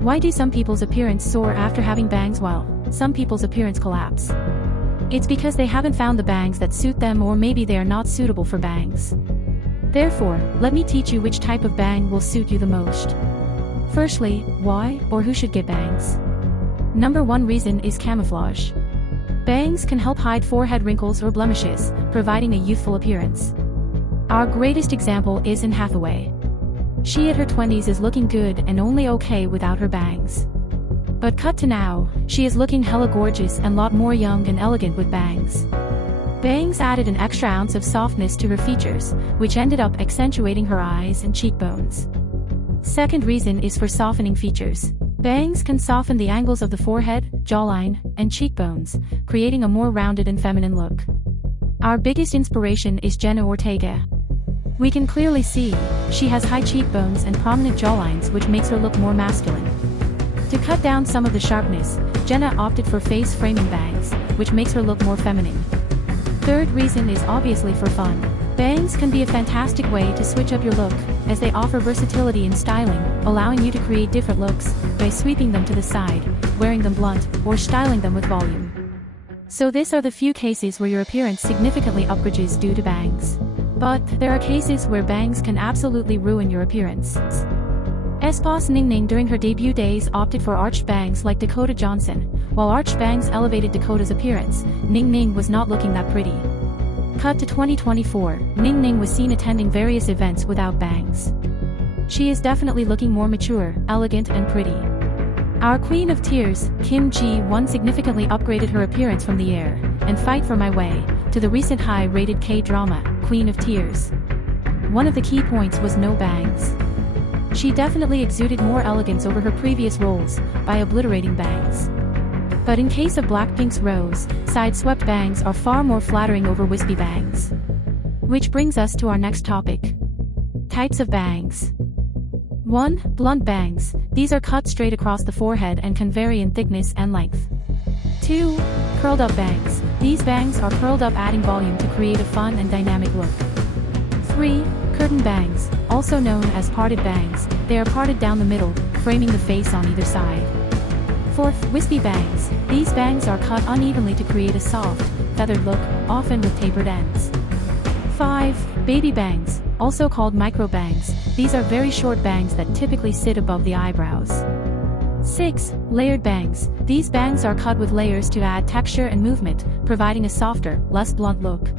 Why do some people's appearance soar after having bangs while some people's appearance collapse? It's because they haven't found the bangs that suit them, or maybe they are not suitable for bangs. Therefore, let me teach you which type of bang will suit you the most. Firstly, why or who should get bangs? Number 1 reason is camouflage. Bangs can help hide forehead wrinkles or blemishes, providing a youthful appearance. Our greatest example is Anne Hathaway. She at her 20s is looking good and only okay without her bangs. But cut to now, she is looking hella gorgeous and lot more young and elegant with bangs. Bangs added an extra ounce of softness to her features, which ended up accentuating her eyes and cheekbones. Second reason is for softening features. Bangs can soften the angles of the forehead, jawline, and cheekbones, creating a more rounded and feminine look. Our biggest inspiration is Jenna Ortega. We can clearly see, she has high cheekbones and prominent jawlines, which makes her look more masculine. To cut down some of the sharpness, Jenna opted for face framing bangs, which makes her look more feminine. Third reason is obviously for fun. Bangs can be a fantastic way to switch up your look, as they offer versatility in styling, allowing you to create different looks by sweeping them to the side, wearing them blunt, or styling them with volume. So these are the few cases where your appearance significantly upgrades due to bangs. But there are cases where bangs can absolutely ruin your appearance. S-Boss Ning Ning during her debut days opted for arched bangs like Dakota Johnson. While arched bangs elevated Dakota's appearance, Ning Ning was not looking that pretty. Cut to 2024, Ning Ning was seen attending various events without bangs. She is definitely looking more mature, elegant and pretty. Our Queen of Tears, Kim Ji-won, significantly upgraded her appearance from The Air and Fight for My Way to the recent high-rated K-drama, Queen of Tears. One of the key points was no bangs. She definitely exuded more elegance over her previous roles by obliterating bangs. But in case of Blackpink's Rose, side-swept bangs are far more flattering over wispy bangs. Which brings us to our next topic. Types of bangs. 1. Blunt bangs. These are cut straight across the forehead and can vary in thickness and length. 2. Curled up bangs. These bangs are curled up, adding volume to create a fun and dynamic look. 3. Curtain bangs, also known as parted bangs. They are parted down the middle, framing the face on either side. 4th, wispy bangs. These bangs are cut unevenly to create a soft, feathered look, often with tapered ends. 5. Baby bangs, also called micro bangs. These are very short bangs that typically sit above the eyebrows. 6. Layered bangs. These bangs are cut with layers to add texture and movement, providing a softer, less blunt look.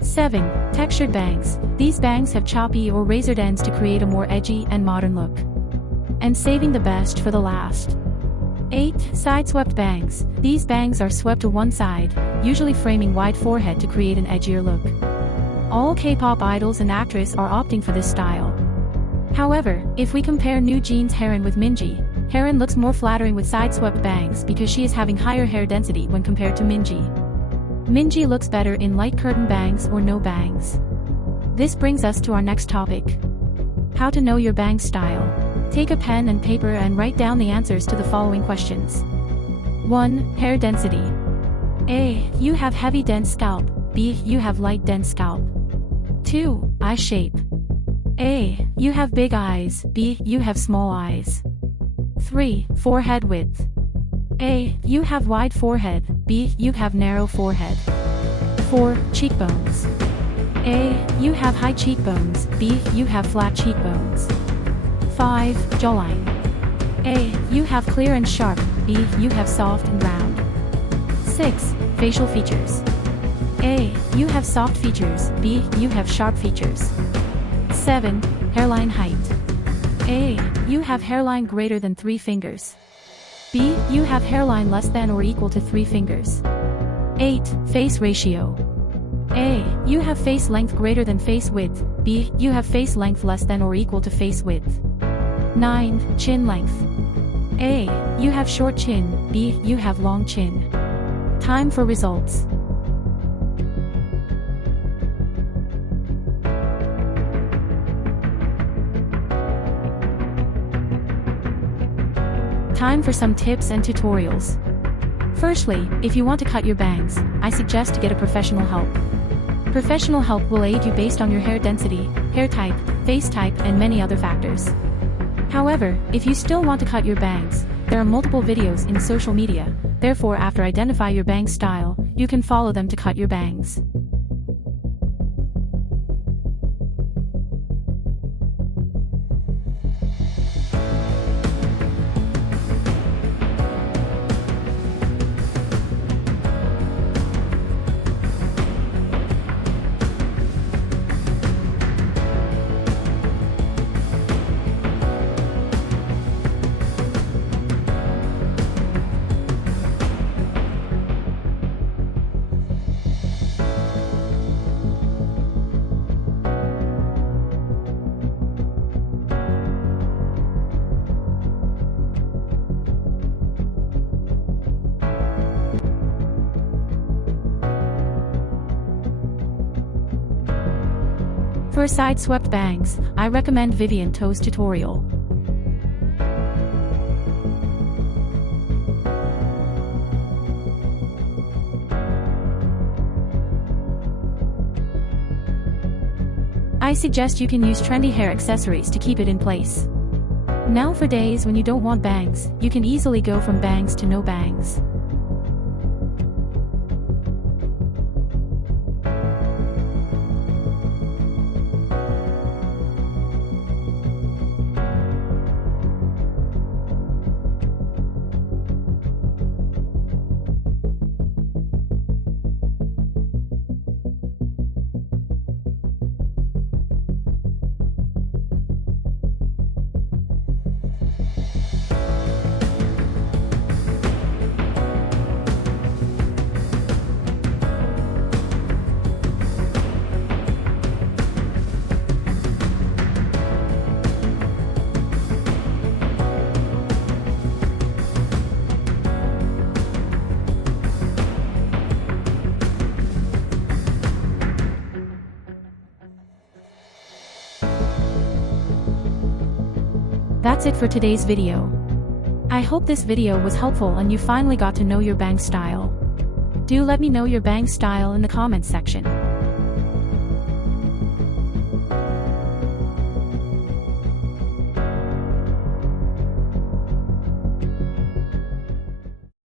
7. Textured bangs. These bangs have choppy or razored ends to create a more edgy and modern look. And saving the best for the last. 8. Side-swept bangs. These bangs are swept to one side, usually framing wide forehead to create an edgier look. All K-pop idols and actresses are opting for this style. However, if we compare New Jeans' Haerin with Minji, Haerin looks more flattering with side-swept bangs because she is having higher hair density when compared to Minji. Minji looks better in light curtain bangs or no bangs. This brings us to our next topic. How to know your bang style. Take a pen and paper and write down the answers to the following questions. 1. Hair density. A. You have heavy dense scalp. B. You have light dense scalp. 2. Eye shape. A. You have big eyes. B. You have small eyes. 3. Forehead width. A. You have wide forehead. B. You have narrow forehead. 4. Cheekbones. A. You have high cheekbones. B. You have flat cheekbones. 5. Jawline. A. You have clear and sharp. B. You have soft and round. 6. Facial features. A. You have soft features. B. You have sharp features. 7. Hairline height. A. You have hairline greater than 3 fingers. B. You have hairline less than or equal to 3 fingers. 8. Face ratio. A. You have face length greater than face width. B. You have face length less than or equal to face width. 9. Chin length. A. You have short chin. B. You have long chin. Time for results. Time for some tips and tutorials. Firstly, if you want to cut your bangs, I suggest to get a professional help. Professional help will aid you based on your hair density, hair type, face type, and many other factors. However, if you still want to cut your bangs, there are multiple videos in social media, therefore after identify your bang style, you can follow them to cut your bangs. For side-swept bangs, I recommend Vivian Toe's tutorial. I suggest you can use trendy hair accessories to keep it in place. Now for days when you don't want bangs, you can easily go from bangs to no bangs. That's it for today's video. I hope this video was helpful and you finally got to know your bang style. Do let me know your bang style in the comments section.